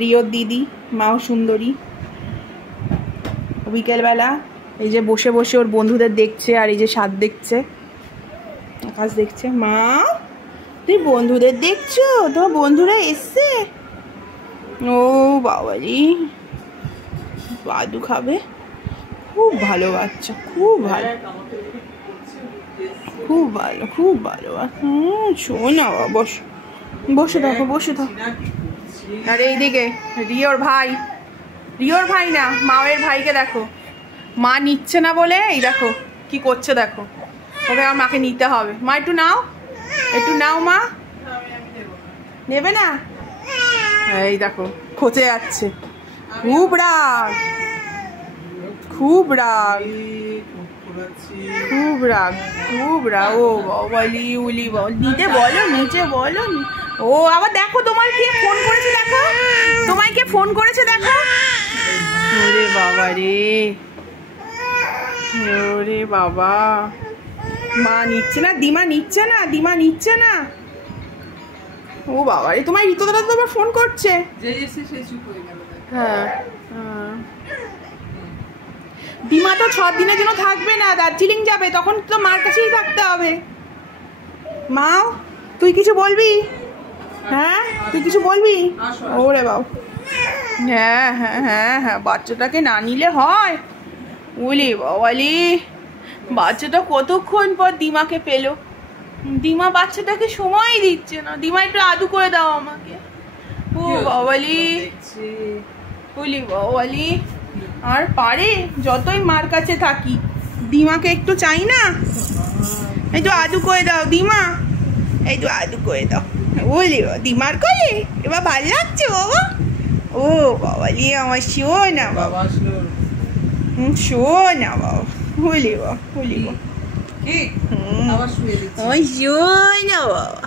রিওর দিদি, মাও সুন্দরী। বিকেলবেলা এই যে বসে বসে ওর বন্ধুদের দেখছে, আর এই যে সাত দেখছে, আকাশ দেখছে। মা তুই বন্ধুদের দেখছো? তোমার বন্ধুরা এসছে? ও বাবারি, বাদু খাবে। খুব ভালো বাচ্চা, খুব ভালো, খুব ভালো, খুব ভালো। শোনা বসো, বসে থাকো, বসে থাকো। আর এইদিকে রিওর ভাই, রিওর ভাই না মায়ের ভাইকে দেখো, মা নিচ্ছে না বলে এই দেখো কি করছে, দেখো ওকে আমার মাকে নিতে হবে। মা একটু নাও, একটু নাও মা। নেবে না? এই দেখো খোঁচে যাচ্ছে, খুব রাগ, খুব রাগ, খুব রাগ, খুব রাগ। ও বলি উলি বল, নিতে বলো, নিচে বলো। ও আবার দেখো তোমার কে ফোন করেছে, দেখো তোমায় কে ফোন করেছে, দেখো। ওরে বাবা রে, ওরে বাবা, মা নিচ্ছে না, দিমা নিচ্ছে না, দিমা নিচ্ছে না। ও বাবা রে, তোমার ঋতু দাদা তো আবার ফোন করছে। হ্যাঁ, দিমা তো 6 দিনের জন্য থাকবে না, দার্জিলিং যাবে, তখন তো মার কাছেই থাকতে হবে। মা তুই কিছু বলবি? হ্যাঁ তুই কিছু বলবি? ওরে বাবা, হ্যাঁ হ্যাঁ হ্যাঁ হ্যাঁ, বাচ্চাটাকে না নিলে হয়? বলি বাবালি, বাচ্চাটা কতক্ষণ পর দিমাকে পেলো। দিমা বাচ্চাটাকে সময় দিচ্ছে না। দিমা একটু আদু করে দাও আমাকে। ও বাবালি, বলি বাবালি, আর পারে যতই মার কাছে থাকি, দিমাকে একটু চাই না? এই তো আদু করে দাও দিমা, এই তো আদু করে দাও। বলি দিমার কোলে এবার ভাল লাগছে বাবা। ও বাবালি, আমার শোনা বাবা, শোনা বাবা, বলি বাবা, বলি বাবা, ওই শোনা বাবা।